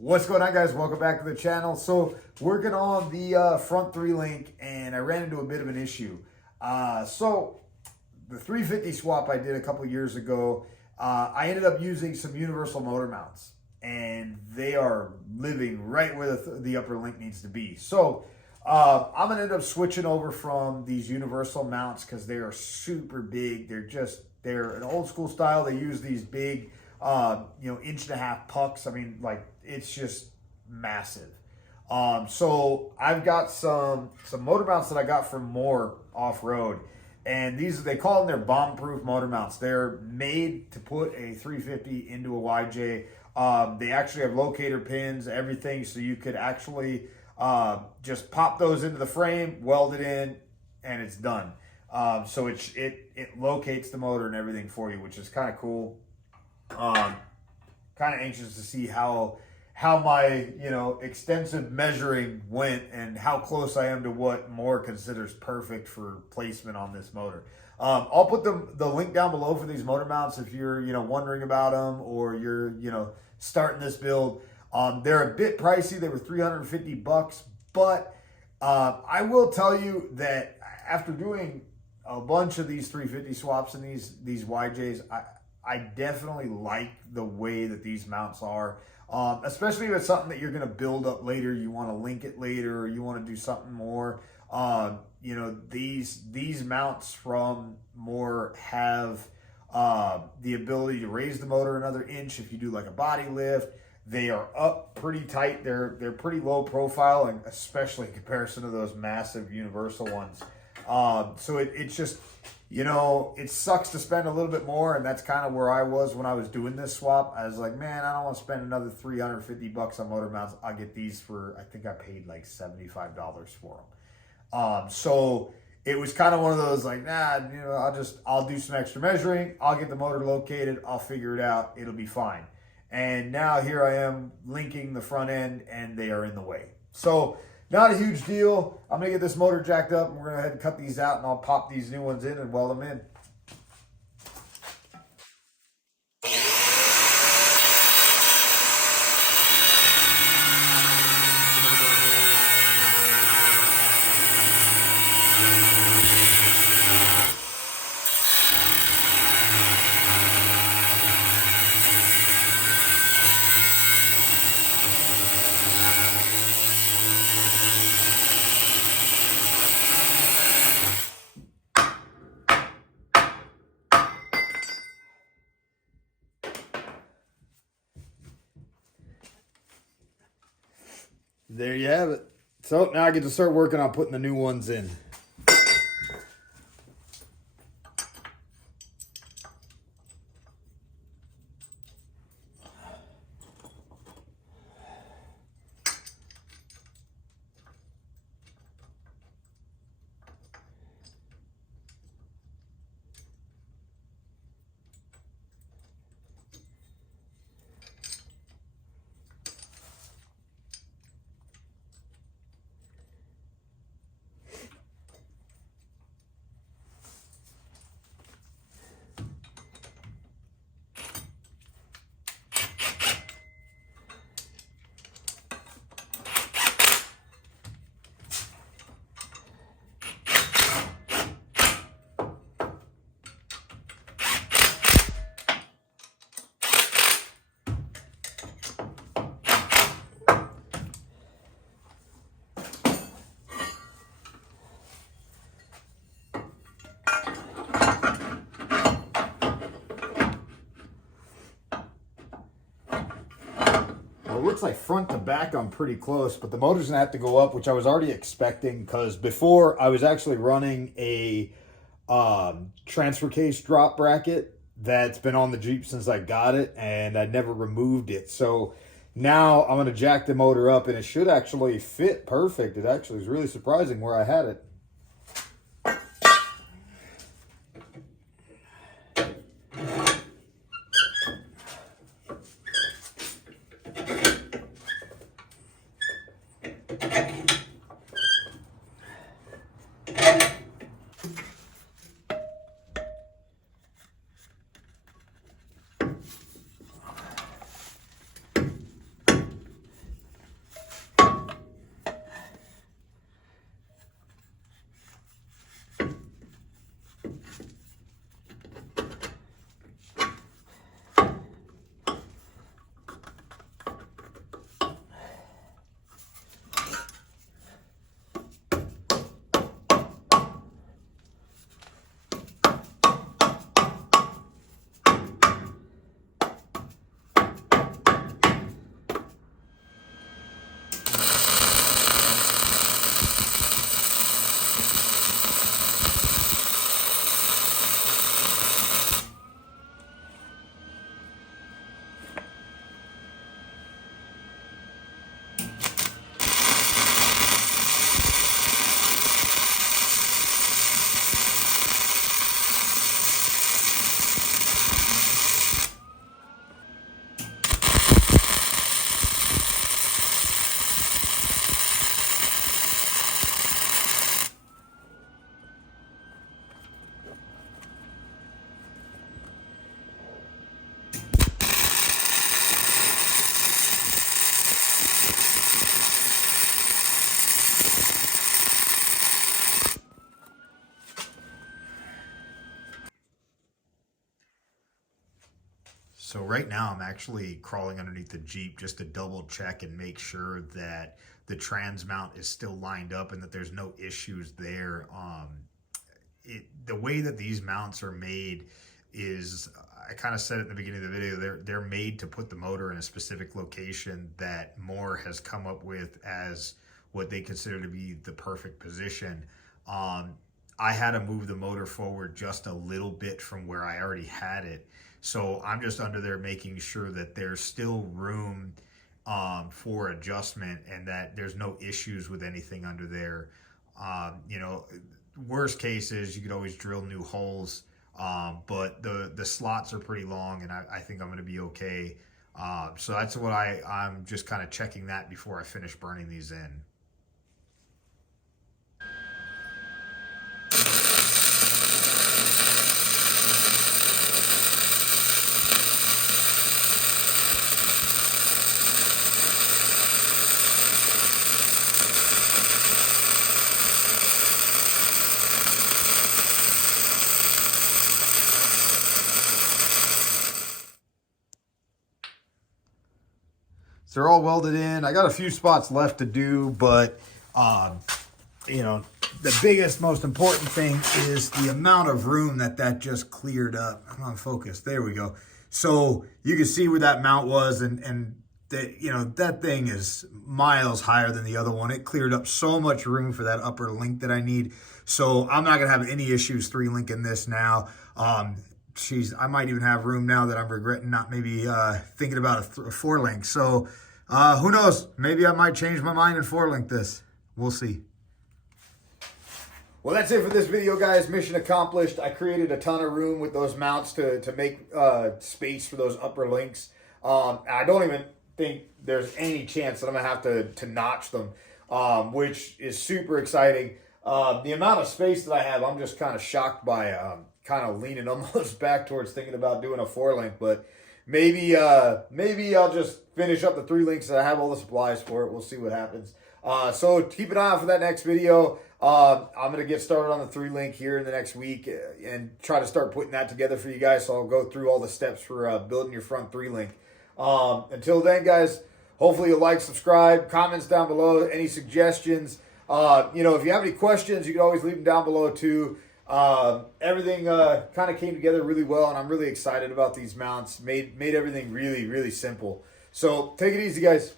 What's going on, guys? Welcome back to the channel. So working on the front 3-link, and I ran into a bit of an issue. So the 350 swap I did a couple years ago, I ended up using some universal motor mounts, and they are living right where the upper link needs to be. So I'm gonna end up switching over from these universal mounts because they are super big. They're an old school style. They use these big 1.5-inch pucks. I mean, like, it's just massive. So I've got some motor mounts that I got from M.O.R.E off-road, and they call them their bomb-proof motor mounts. They're made to put a 350 into a YJ. They actually have locator pins, everything, so you could actually just pop those into the frame, weld it in, and it's done. So it locates the motor and everything for you, which is kind of cool. Kind of anxious to see how my extensive measuring went and how close I am to what M.O.R.E considers perfect for placement on this motor. I'll put the link down below for these motor mounts if you're wondering about them, or you're starting this build. They're a bit pricey. They were $350, but I will tell you that after doing a bunch of these 350 swaps and these YJs, I definitely like the way that these mounts are, especially if it's something that you're going to build up later. You want to link it later, or you want to do something more. These mounts from M.O.R.E have the ability to raise the motor another inch if you do like a body lift. They are up pretty tight. They're pretty low profile, and especially in comparison to those massive universal ones. So it's just, it sucks to spend a little bit more, and that's kind of where I was when I was doing this swap. I was like, man, I don't want to spend another $350 on motor mounts. I'll get these for, I think I paid like $75 for them. So it was kind of one of those like, nah, I'll do some extra measuring. I'll get the motor located. I'll figure it out. It'll be fine. And now here I am linking the front end, and they are in the way. So not a huge deal. I'm going to get this motor jacked up, and we're going to go ahead and cut these out, and I'll pop these new ones in and weld them in. There you have it. So now I get to start working on putting the new ones in. It looks like front to back I'm pretty close, but the motor's gonna have to go up, which I was already expecting, because before I was actually running a transfer case drop bracket that's been on the Jeep since I got it, and I never removed it. So now I'm gonna jack the motor up, and it should actually fit perfect. It actually is really surprising where I had it. right now I'm actually crawling underneath the Jeep just to double check and make sure that the trans mount is still lined up and that there's no issues there. The way that these mounts are made is, I kind of said it in the beginning of the video, they're made to put the motor in a specific location that M.O.R.E has come up with as what they consider to be the perfect position. I had to move the motor forward just a little bit from where I already had it. So I'm just under there making sure that there's still room for adjustment and that there's no issues with anything under there. You know, worst case is you could always drill new holes, but the slots are pretty long, and I think I'm going to be okay. So that's what I'm just kind of checking that before I finish burning these in. So they're all welded in. I got a few spots left to do, but you know, the biggest, most important thing is the amount of room that just cleared up. I'm on focus. There we go. So you can see where that mount was, and that, you know, that thing is miles higher than the other one. It cleared up so much room for that upper link that I need. So I'm not gonna have any issues 3-linking this now. I might even have room now that I'm regretting not maybe thinking about a 4-link. So who knows? Maybe I might change my mind and 4-link this. We'll see. Well, that's it for this video, guys. Mission accomplished. I created a ton of room with those mounts to make space for those upper links. I don't even think there's any chance that I'm going to have to notch them, which is super exciting. The amount of space that I have, I'm just kind of shocked by, kind of leaning almost back towards thinking about doing a 4-link, but maybe I'll just finish up the 3 links that I have all the supplies for it. We'll see what happens. So keep an eye out for that next video. I'm going to get started on the 3-link here in the next week and try to start putting that together for you guys. So I'll go through all the steps for building your front 3-link. Until then, guys, hopefully you'll like, subscribe, comments down below, any suggestions. You know, if you have any questions, you can always leave them down below too. Everything kind of came together really well, and I'm really excited about these mounts. Made everything really, really simple. So take it easy, guys.